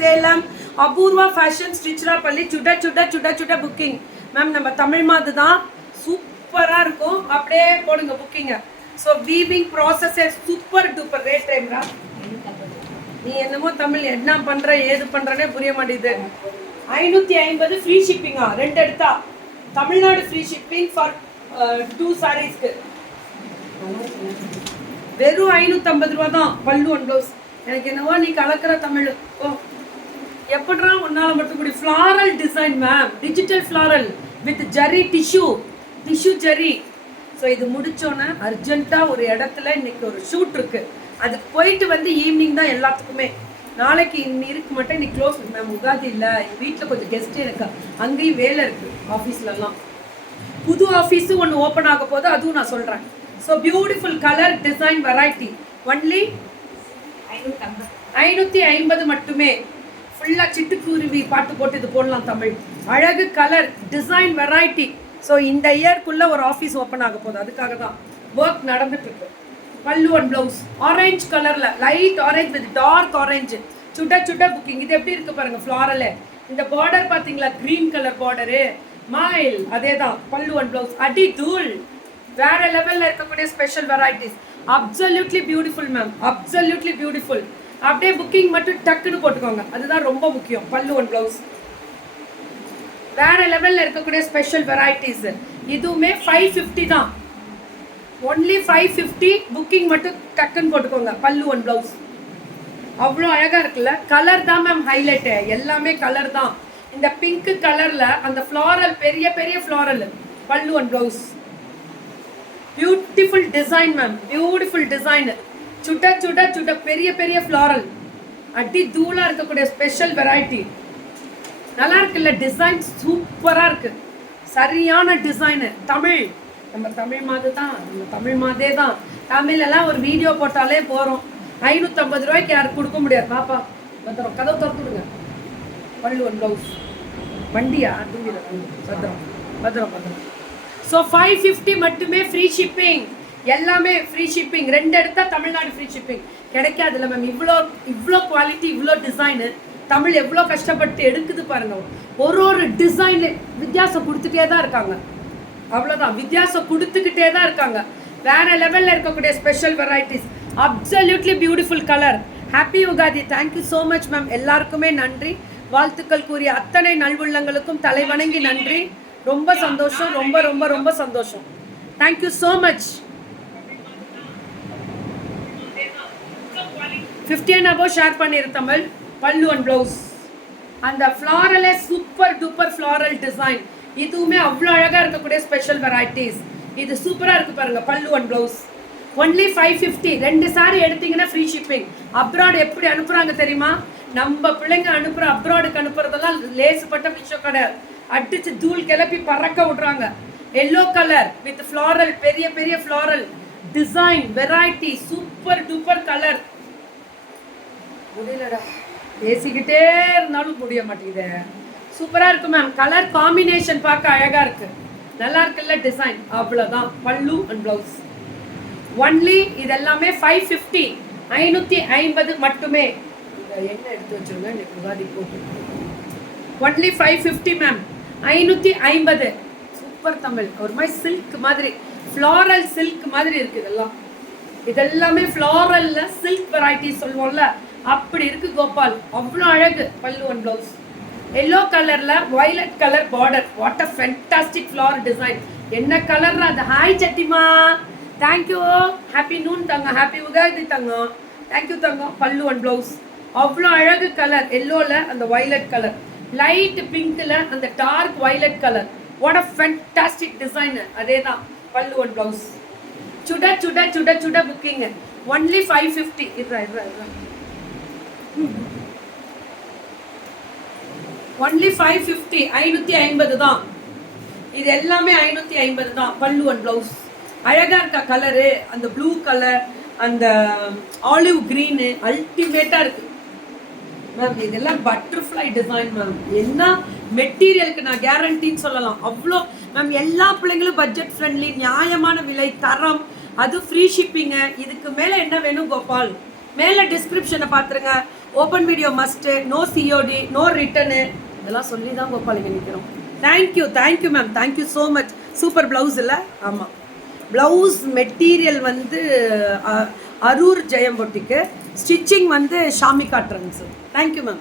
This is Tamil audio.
சேலம் அபூர்வா ஃபேஷன் ஸ்டிச்ராப்பள்ளி சுட சுட சுட சுட புக்கிங் மேம். நம்ம தமிழ் மாது தான் சூப்பராக இருக்கும். அப்படியே போடுங்க புக்கிங்க. ஸோ வீவிங் ப்ராசஸே சூப்பர் டூப்பர். ரேட் டைம்ரா நீ என்னமோ தமிழ் என்ன பண்ணுற ஏது பண்ணுறனே புரிய மாட்டேங்குது. 550 ஃப்ரீ ஷிப்பிங்கா? 2 எடுத்தா தமிழ்நாடு ஃப்ரீ ஷிப்பிங் ஃபார் 2 சாரீஸ்க்கு. வெறும் 550 ரூபா தான். பல்லு அண்ட் ப்ளவுஸ். எனக்கு என்னவோ நீ கலக்கிற தமிழ். ஓ எப்படா ஒன்னால மட்டும் இப்படி floral design ma'am. Digital floral with zari tissue zari. So இது முடிச்சோன்னே அர்ஜென்ட்டாக ஒரு இடத்துல இன்னைக்கு ஒரு ஷூட் இருக்கு. அதுக்கு போயிட்டு வந்து ஈவினிங் தான் எல்லாத்துக்குமே. நாளைக்கு இன்னைக்கு மட்டும் இன்னைக்கு க்ளோஸ் மேம். உகாதி இல்லை, எங்கள் வீட்டில் கொஞ்சம் கெஸ்ட்டு எனக்கு அங்கேயும் வேலை இருக்குது ஆஃபீஸ்லலாம். புது ஆஃபீஸும் ஒன்று ஓப்பன் ஆக போது, அதுவும் நான் சொல்கிறேன். So beautiful colour design variety only 550 மட்டுமே. ஃபுல்லாக சிட்டுக்குருவி பாட்டு போட்டு இது போடலாம் தமிழ். அழகு கலர் டிசைன் வெரைட்டி. ஸோ இந்த இயர்க்குள்ளே ஒரு ஆஃபீஸ் ஓப்பன் ஆக போகுது, அதுக்காக தான் ஒர்க் நடந்துட்டுருக்கு. பல்லு அண்ட் ப்ளவுஸ் ஆரஞ்சு கலரில், light orange with dark orange. சுட சுட புக்கிங். இது எப்படி இருக்குது பாருங்கள் ஃப்ளாரலே. இந்த பார்டர் பார்த்தீங்களா, க்ரீன் கலர் பார்டரு மாயில். அதே தான் பல்லு அண்ட் ப்ளவுஸ். அடி தூள் வேற லெவலில் இருக்கக்கூடிய special varieties. Absolutely beautiful ma'am, absolutely beautiful. அப்படியே புக்கிங் மட்டும் டக்குன்னு போட்டுக்கோங்க, அதுதான் ரொம்ப முக்கியம். பல்லு அண்ட் ப்ளவுஸ் வேற லெவலில் இருக்கக்கூடிய ஸ்பெஷல் வெரைட்டிஸ். இதுவுமே 550 தான். ஒன்லி 550. புக்கிங் மட்டும் டக்குன்னு போட்டுக்கோங்க. பல்லு அண்ட் ப்ளவுஸ் அவ்வளோ அழகாக இருக்குல்ல. கலர் தான் மேம் ஹைலைட்டு, எல்லாமே கலர் தான். இந்த பிங்க் கலரில் அந்த ஃப்ளாரல், பெரிய பெரிய ஃப்ளாரல். பல்லு and blouse beautiful design ma'am, beautiful design. சுட சுட சுட பெரிய பெரிய ஃப்ளாரல். அடி தூளாக இருக்கக்கூடிய ஸ்பெஷல் வெரைட்டி. நல்லா இருக்குல்ல, டிசைன் சூப்பராக இருக்குது. சரியான டிசைனு. தமிழ் நம்ம தமிழ் மாது தான், நம்ம தமிழ் மாதே தான். தமிழெல்லாம் ஒரு வீடியோ போட்டாலே போகிறோம். 550 ரூபாய்க்கு யாருக்கு கொடுக்க முடியாது. பாப்பா பத்திரம், கதவு திறந்துடுங்க. பல்லு அண்ட் ப்ளவுஸ். வண்டியா டூ வீலர்? பத்திரம் பத்திரம் பத்திரம். ஸோ 550 மட்டுமே. ஃப்ரீ ஷிப்பிங், எல்லாமே ஃப்ரீ ஷிப்பிங். 2 எடுத்தால் தமிழ்நாடு ஃப்ரீ ஷிப்பிங். கிடைக்காதுல்ல மேம். இவ்வளோ குவாலிட்டி, இவ்வளோ டிசைனு. தமிழ் எவ்வளோ கஷ்டப்பட்டு எடுக்குது பாருங்க. ஒரு டிசைன் வித்தியாசம் கொடுத்துட்டே தான் இருக்காங்க. அவ்வளோதான், வித்தியாசம் கொடுத்துக்கிட்டே தான் இருக்காங்க. வேற லெவலில் இருக்கக்கூடிய special varieties. Absolutely beautiful colour. Happy Ugadi. Thank you so much ma'am. எல்லாருக்குமே நன்றி. வாழ்த்துக்கள் கூறிய அத்தனை நல்வுள்ளங்களுக்கும் தலைவணங்கி நன்றி. ரொம்ப சந்தோஷம், ரொம்ப ரொம்ப ரொம்ப சந்தோஷம். Thank you so much. 50 and above share பண்ணிரு தமிழ். பல்லு அண்ட் ப்ளவுஸ். அந்த ஃப்ளாரலே சூப்பர் டூப்பர் ஃப்ளாரல் டிசைன். இதுவுமே அவ்வளோ அழகாக இருக்கக்கூடிய ஸ்பெஷல் வெரைட்டிஸ். இது சூப்பராக இருக்குது பாருங்கள். பல்லு அண்ட் ப்ளவுஸ் ஒன்லி 550. 2 சாரி எடுத்தீங்கன்னா ஃப்ரீ ஷிப்பிங். அப்ராட் எப்படி அனுப்புகிறாங்க தெரியுமா? நம்ம பிள்ளைங்க அனுப்புகிற அப்ராடுக்கு அனுப்புறதெல்லாம் லேசுப்பட்ட விஷயம் கிடையாது. அடித்து தூள் கிளப்பி பறக்க விட்றாங்க. எல்லோ கலர் வித் ஃப்ளாரல், பெரிய பெரிய floral design variety. Super duper colour. முடியலடா, பேசிக்கிட்டே இருந்தாலும் முடிய மாட்டேங்குது. சூப்பராக இருக்கு மேம். கலர் காம்பினேஷன் பார்க்க அழகாக இருக்குது. நல்லா இருக்குல்ல டிசைன். அவ்வளோதான். பல்லு அண்ட் ப்ளவுஸ் ஒன்லி. இதெல்லாமே 550. 550 மட்டுமே. என்ன எடுத்து வச்சுருங்க இன்னைக்கு உகாதி போட்டு. Only 550 ma'am. 550. சூப்பர் தமிழ். ஒரு மாதிரி சில்க் மாதிரி, ஃப்ளாரல் சில்க் மாதிரி இருக்குது. இதெல்லாமே ஃப்ளாரலில் சில்க் வெரைட்டி சொல்லுவோம்ல, அப்படி இருக்கு கோபால். அவ்வளோ அழகு. பல்லு அண்ட் ப்ளவுஸ் எல்லோ கலர்ல violet colour border. What a fantastic flower design. என்ன கலர்னா அது? ஹாய் சட்டிமா, தேங்க்யூ. ஹாப்பி நூன் தங்க, ஹாப்பி உகாதி தங்கம். தேங்க்யூ தங்கம். பல்லு அண்ட் ப்ளவுஸ் அவ்வளோ அழகு கலர். எல்லோவில் அந்த வயலட் கலர், லைட் பிங்க்ல அந்த dark violet colour. What a fantastic design. அதே தான் பல்லு அண்ட் ப்ளவுஸ். சுட சுட சுட சுட புக்கிங். ஒன்லி 550. ஒன்லி 550. 550 தான். இது எல்லாமே 550 தான். பல்லு அண்ட் ப்ளவுஸ் அழகா இருக்கா கலரு. அந்த ப்ளூ கலர், அந்த ஆலிவ் கிரீனு அல்டிமேட்டா இருக்கு மேம். இதெல்லாம் பட்டர்ஃப்ளை டிசைன் மேம். என்ன மெட்டீரியலுக்கு நான் கேரண்டின்னு சொல்லலாம். அவ்வளோ மேம். எல்லா பிள்ளைங்களும் பட்ஜெட் ஃப்ரெண்ட்லி, நியாயமான விலை, தரம், அது ஃப்ரீ ஷிப்பிங்கு. இதுக்கு மேலே என்ன வேணும் கோபால்? மேலே டிஸ்கிரிப்ஷனை பார்த்துருங்க. Open video must, no COD, no return, இதெல்லாம் சொல்லி தான் கோபால் இங்கே நிற்கிறோம். Thank you ma'am, thank you so much. Super blouse இல்லை? ஆமாம், ப்ளவுஸ் மெட்டீரியல் வந்து அரூர் ஜெயம் பொட்டிக்கு, ஸ்டிச்சிங் வந்து ஷாமிகா ட்ரெண்ட்ஸு. Thank you ma'am.